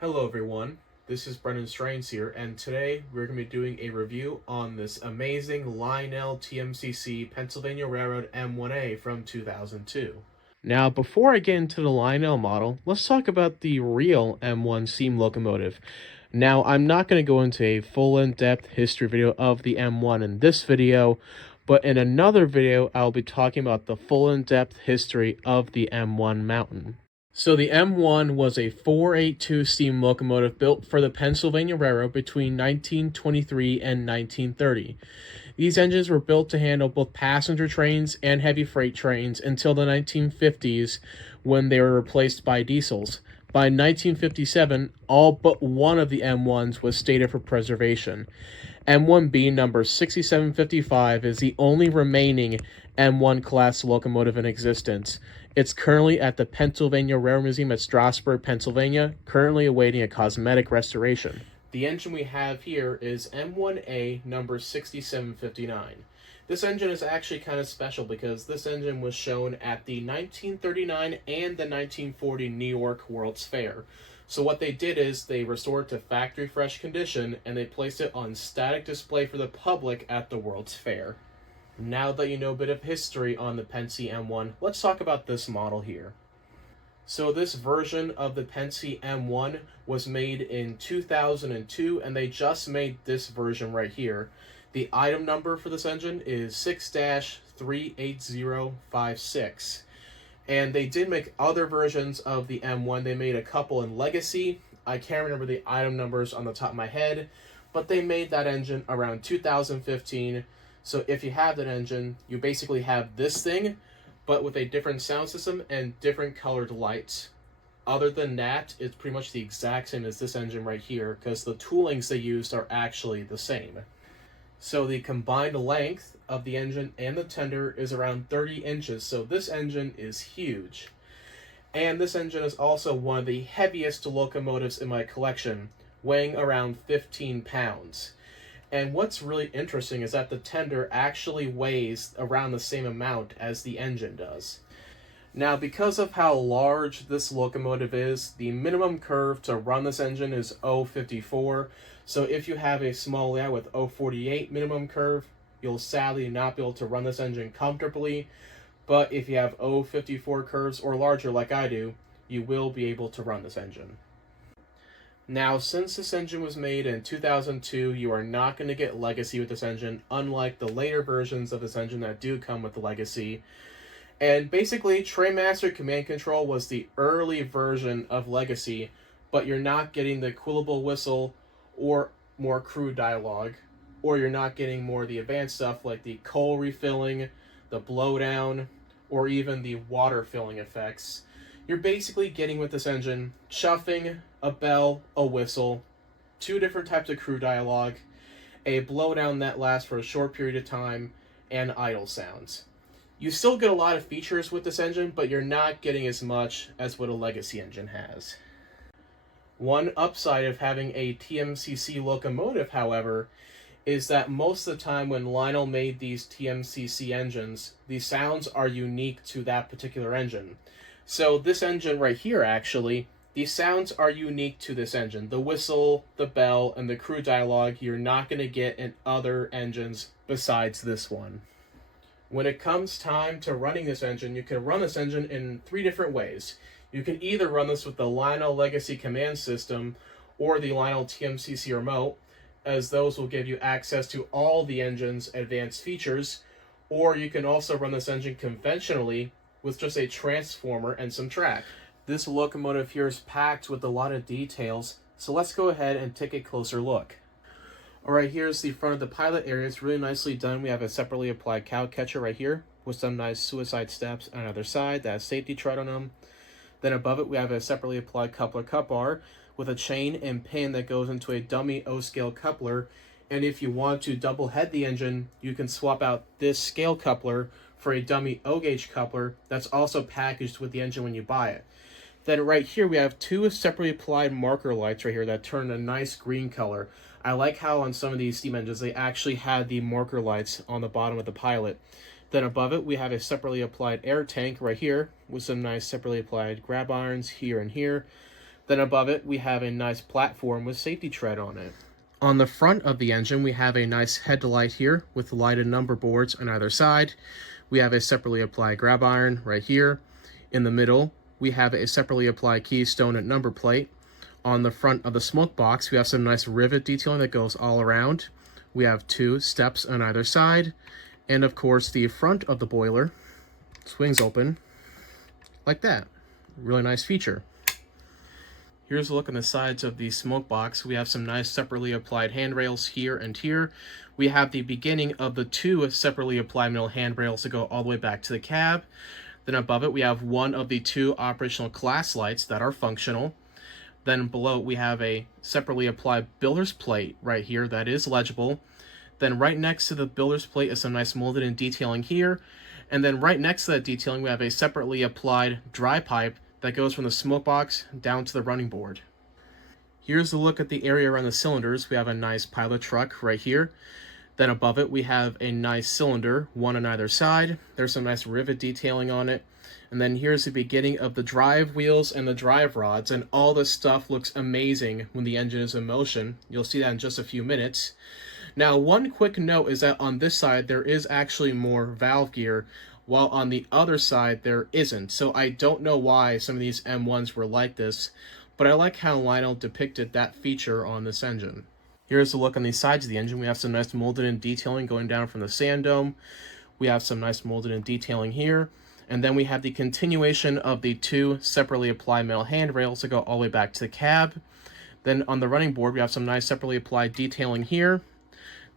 Hello everyone, this is Brendan Strains here, and today we're going to be doing a review on this amazing Lionel TMCC Pennsylvania Railroad M1a from 2002. Now, before I get into the Lionel model, let's talk about the real M1 steam locomotive. Now, I'm not going to go into a full in-depth history video of the M1 in this video, but in another video, I'll be talking about the full in-depth history of the M1 Mountain. So the M1 was a 482 steam locomotive built for the Pennsylvania Railroad between 1923 and 1930. These engines were built to handle both passenger trains and heavy freight trains until the 1950s when they were replaced by diesels. By 1957, all but one of the M1s was stated for preservation. M1B number 6755 is the only remaining M1 class locomotive in existence. It's currently at the Pennsylvania Railroad Museum at Strasburg, Pennsylvania, currently awaiting a cosmetic restoration. The engine we have here is M1a number 6759. This engine is actually kind of special because this engine was shown at the 1939 and the 1940 New York World's Fair. So what they did is they restored it to factory fresh condition and they placed it on static display for the public at the World's Fair. Now that you know a bit of history on the Pennsy M1, let's talk about this model here. So this version of the Pennsy M1 was made in 2002 and they just made this version right here. The item number for this engine is 6-38056. And they did make other versions of the M1. They made a couple in Legacy. I can't remember the item numbers on the top of my head, but they made that engine around 2015. So if you have that engine, you basically have this thing, but with a different sound system and different colored lights. Other than that, it's pretty much the exact same as this engine right here, because the toolings they used are actually the same. So the combined length of the engine and the tender is around 30 inches, so this engine is huge. And this engine is also one of the heaviest locomotives in my collection, weighing around 15 pounds. And what's really interesting is that the tender actually weighs around the same amount as the engine does. Now, because of how large this locomotive is, the minimum curve to run this engine is 0.54. So if you have a small layout with 0.48 minimum curve, you'll sadly not be able to run this engine comfortably. But if you have 0.54 curves or larger like I do, you will be able to run this engine. Now, since this engine was made in 2002, you are not going to get Legacy with this engine, unlike the later versions of this engine that do come with the Legacy. And basically, Trainmaster Command Control was the early version of Legacy, but you're not getting the coolable whistle or more crew dialogue, or you're not getting more of the advanced stuff like the coal refilling, the blowdown, or even the water filling effects. You're basically getting with this engine chuffing, a bell, a whistle, two different types of crew dialogue, a blowdown that lasts for a short period of time, and idle sounds. You still get a lot of features with this engine, but you're not getting as much as what a Legacy engine has. One upside of having a TMCC locomotive, however, is that most of the time when Lionel made these TMCC engines, the sounds are unique to that particular engine. So this engine right here, actually, the sounds are unique to this engine. The whistle, the bell, and the crew dialogue you're not going to get in other engines besides this one. When it comes time to running this engine, you can run this engine in three different ways. You can either run this with the Lionel Legacy command system or the Lionel TMCC remote, as those will give you access to all the engine's advanced features, or you can also run this engine conventionally with just a transformer and some track. This locomotive here is packed with a lot of details, so let's go ahead and take a closer look. Alright, here's the front of the pilot area. It's really nicely done. We have a separately applied cow catcher right here with some nice suicide steps on either side that has safety tread on them. Then above it we have a separately applied coupler cup bar with a chain and pin that goes into a dummy O-scale coupler. And if you want to double head the engine, you can swap out this scale coupler for a dummy O-gauge coupler that's also packaged with the engine when you buy it. Then right here we have two separately applied marker lights right here that turn a nice green color. I like how on some of these steam engines they actually had the marker lights on the bottom of the pilot. Then above it we have a separately applied air tank right here with some nice separately applied grab irons here and here. Then above it, we have a nice platform with safety tread on it. On the front of the engine, we have a nice headlight here with lighted number boards on either side. We have a separately applied grab iron right here. In the middle, we have a separately applied keystone and number plate. On the front of the smoke box, we have some nice rivet detailing that goes all around. We have 2 steps on either side. And of course, the front of the boiler swings open like that. Really nice feature. Here's a look on the sides of the smoke box. We have some nice separately applied handrails here and here. We have the beginning of the 2 separately applied metal handrails that go all the way back to the cab. Then above it, we have one of the 2 operational class lights that are functional. Then below, we have a separately applied builder's plate right here that is legible. Then right next to the builder's plate is some nice molded in detailing here. And then right next to that detailing, we have a separately applied dry pipe that goes from the smoke box down to the running board. Here's a look at the area around the cylinders. We have a nice pilot truck right here. Then above it, we have a nice cylinder, one on either side. There's some nice rivet detailing on it. And then here's the beginning of the drive wheels and the drive rods, and all this stuff looks amazing when the engine is in motion. You'll see that in just a few minutes. Now, one quick note is that on this side, there is actually more valve gear, while on the other side, there isn't. So I don't know why some of these M1s were like this, but I like how Lionel depicted that feature on this engine. Here's a look on the sides of the engine. We have some nice molded in detailing going down from the sand dome. We have some nice molded in detailing here. And then we have the continuation of the 2 separately applied metal handrails that go all the way back to the cab. Then on the running board, we have some nice separately applied detailing here.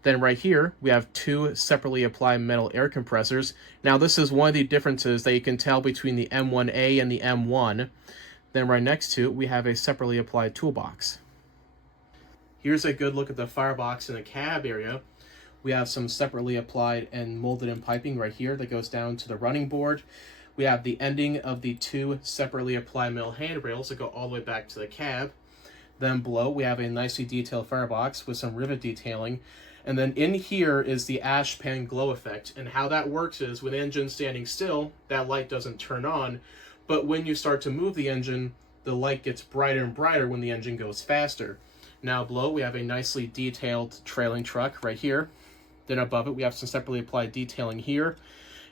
Then right here, we have 2 separately applied metal air compressors. Now this is one of the differences that you can tell between the M1a and the M1. Then right next to it, we have a separately applied toolbox. Here's a good look at the firebox in the cab area. We have some separately applied and molded in piping right here that goes down to the running board. We have the ending of the 2 separately applied metal handrails that go all the way back to the cab. Then below, we have a nicely detailed firebox with some rivet detailing. And then in here is the ash pan glow effect. And how that works is when the engine's standing still, that light doesn't turn on. But when you start to move the engine, the light gets brighter and brighter when the engine goes faster. Now below, we have a nicely detailed trailing truck right here. Then above it, we have some separately applied detailing here.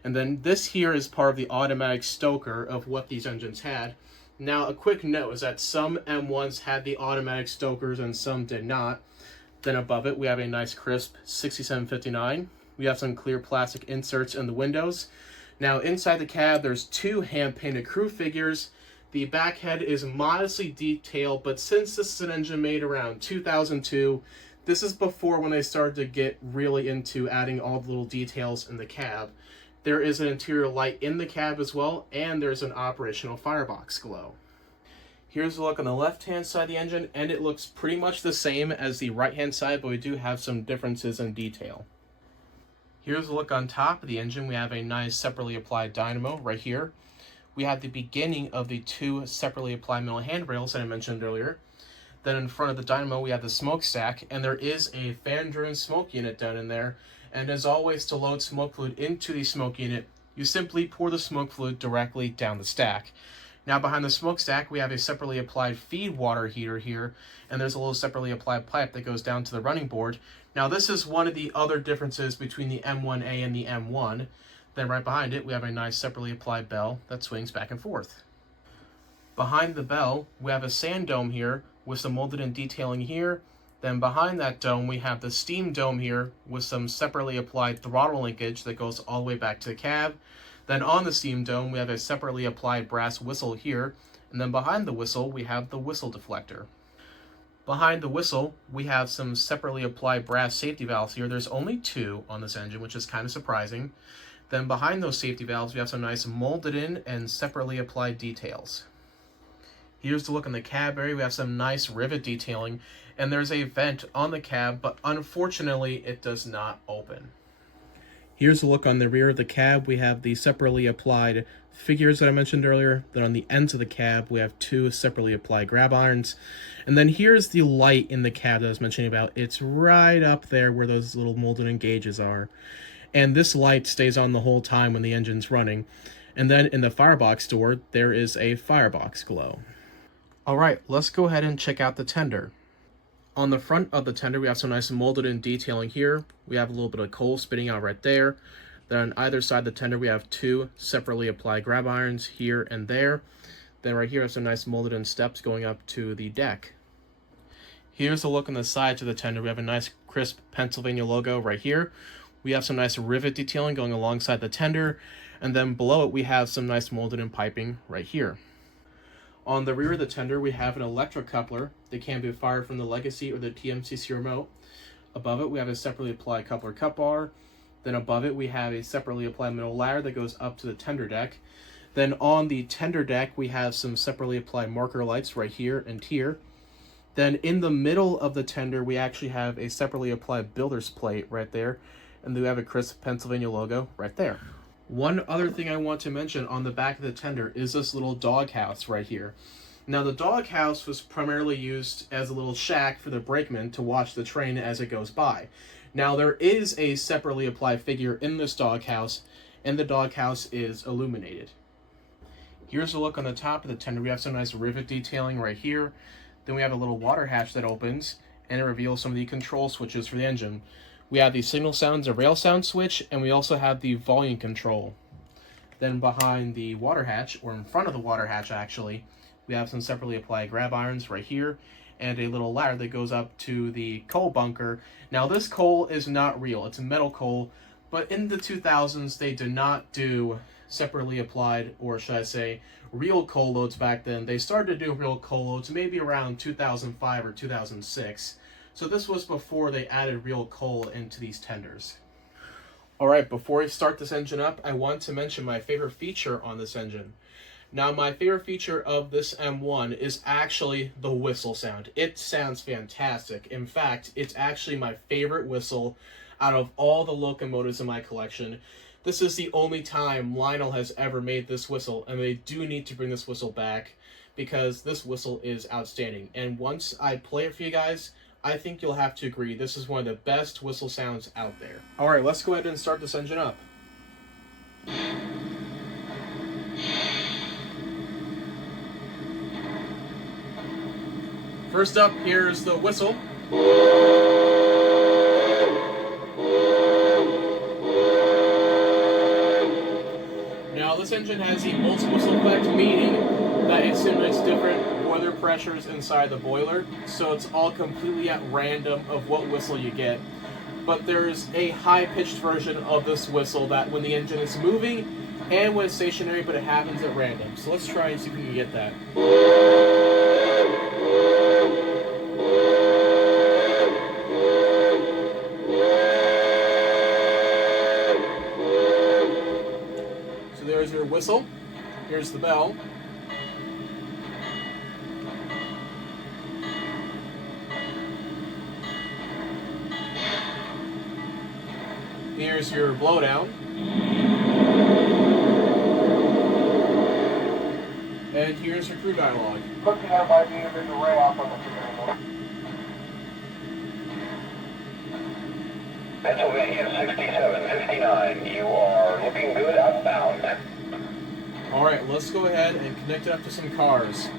And then this here is part of the automatic stoker of what these engines had. Now, a quick note is that some M1s had the automatic stokers and some did not. Then above it, we have a nice crisp 6759. We have some clear plastic inserts in the windows. Now, inside the cab, there's 2 hand-painted crew figures. The back head is modestly detailed, but since this is an engine made around 2002, this is before when they started to get really into adding all the little details in the cab. There is an interior light in the cab as well, and there's an operational firebox glow. Here's a look on the left-hand side of the engine, and it looks pretty much the same as the right-hand side, but we do have some differences in detail. Here's a look on top of the engine. We have a nice separately applied dynamo right here. We have the beginning of the 2 separately applied metal handrails that I mentioned earlier. Then in front of the dynamo, we have the smokestack, and there is a fan-driven smoke unit down in there. And as always, to load smoke fluid into the smoke unit, you simply pour the smoke fluid directly down the stack. Now behind the smokestack, we have a separately applied feed water heater here, and there's a little separately applied pipe that goes down to the running board. Now this is one of the other differences between the M1a and the M1. Then right behind it, we have a nice separately applied bell that swings back and forth. Behind the bell, we have a sand dome here with some molded in detailing here. Then behind that dome, we have the steam dome here with some separately applied throttle linkage that goes all the way back to the cab. Then on the steam dome, we have a separately applied brass whistle here. And then behind the whistle, we have the whistle deflector. Behind the whistle, we have some separately applied brass safety valves here. There's only 2 on this engine, which is kind of surprising. Then behind those safety valves, we have some nice molded in and separately applied details. Here's the look in the cab area. We have some nice rivet detailing, and there's a vent on the cab, but unfortunately, it does not open. Here's a look on the rear of the cab. We have the separately applied figures that I mentioned earlier. Then on the ends of the cab, we have 2 separately applied grab irons. And then here's the light in the cab that I was mentioning about. It's right up there where those little molded in gauges are. And this light stays on the whole time when the engine's running. And then in the firebox door, there is a firebox glow. Alright, let's go ahead and check out the tender. On the front of the tender, we have some nice molded in detailing here. We have a little bit of coal spitting out right there. Then on either side of the tender, we have two separately applied grab irons here and there. Then right here, have some nice molded in steps going up to the deck. Here's a look on the sides of the tender. We have a nice crisp Pennsylvania logo right here. We have some nice rivet detailing going alongside the tender. And then below it, we have some nice molded in piping right here. On the rear of the tender, we have an electric coupler that can be fired from the Legacy or the TMCC remote. Above it, we have a separately applied coupler cut bar. Then above it, we have a separately applied middle ladder that goes up to the tender deck. Then on the tender deck, we have some separately applied marker lights right here and here. Then in the middle of the tender, we actually have a separately applied builder's plate right there. And we have a crisp Pennsylvania logo right there. One other thing I want to mention on the back of the tender is this little doghouse right here. Now the doghouse was primarily used as a little shack for the brakeman to watch the train as it goes by. Now there is a separately applied figure in this doghouse, and the doghouse is illuminated. Here's a look on the top of the tender. We have some nice rivet detailing right here. Then we have a little water hatch that opens, and it reveals some of the control switches for the engine. We have the signal sounds and rail sound switch, and we also have the volume control. Then behind the water hatch, or in front of the water hatch actually, we have some separately applied grab irons right here, and a little ladder that goes up to the coal bunker. Now this coal is not real, it's a metal coal, but in the 2000s they did not do separately applied, or should I say, real coal loads back then. They started to do real coal loads maybe around 2005 or 2006. So this was before they added real coal into these tenders. Alright, before I start this engine up, I want to mention my favorite feature on this engine. Now, my favorite feature of this M1 is actually the whistle sound. It sounds fantastic. In fact, it's actually my favorite whistle out of all the locomotives in my collection. This is the only time Lionel has ever made this whistle, and they do need to bring this whistle back because this whistle is outstanding. And once I play it for you guys, I think you'll have to agree this is one of the best whistle sounds out there. Alright, let's go ahead and start this engine up. First up, here's the whistle. Now this engine has the multi-whistle effect, meaning that it simulates different boiler pressures inside the boiler, so it's all completely at random of what whistle you get. But there's a high-pitched version of this whistle that when the engine is moving and when it's stationary, but it happens at random. So let's try and see if we can get that. So there's your whistle. Here's the bell. Here's your blowdown. And here's your crew dialogue. Looking at my individual ray off on the signal. Pennsylvania 6759, you are looking good outbound. Alright, let's go ahead and connect it up to some cars.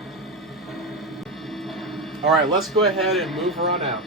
Alright, let's go ahead and move her on out.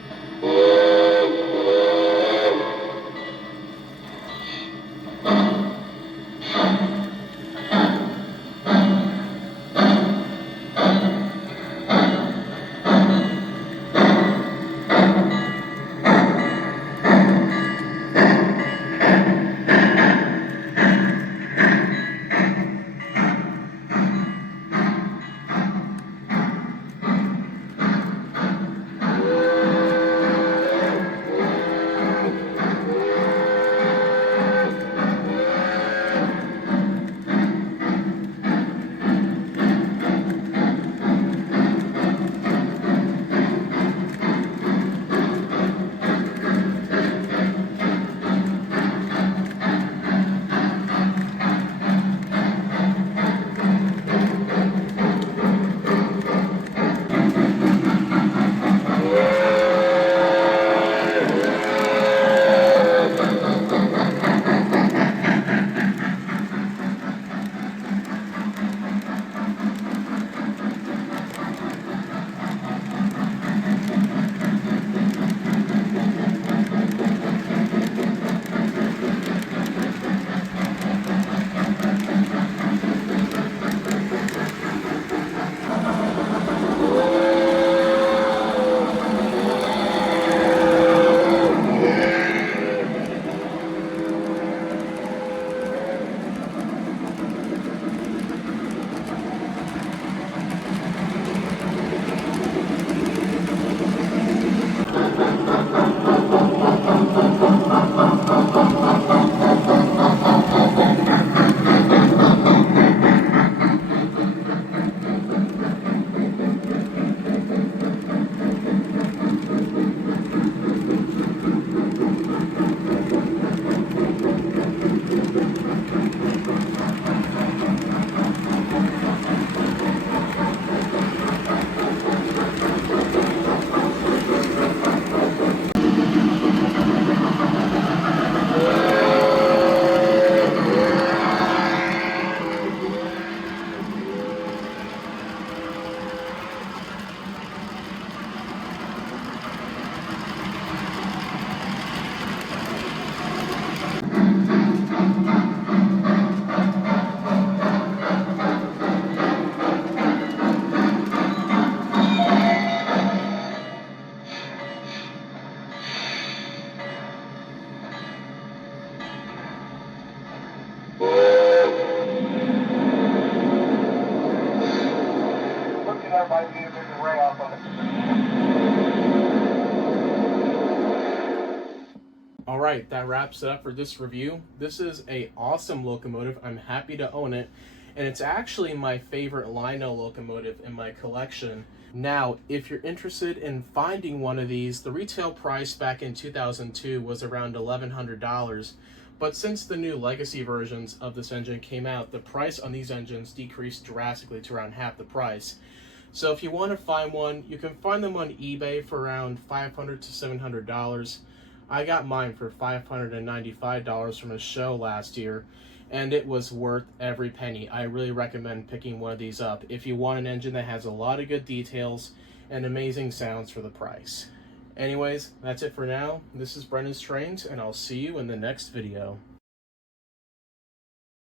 there might be a big array off of it. Alright, that wraps it up for this review. This is a awesome locomotive. I'm happy to own it. And it's actually my favorite Lionel locomotive in my collection. Now, if you're interested in finding one of these, the retail price back in 2002 was around $1,100. But since the new legacy versions of this engine came out, the price on these engines decreased drastically to around half the price. So if you want to find one, you can find them on eBay for around $500 to $700. I got mine for $595 from a show last year, and it was worth every penny. I really recommend picking one of these up if you want an engine that has a lot of good details and amazing sounds for the price. Anyways, that's it for now. This is Brendan's Trains, and I'll see you in the next video.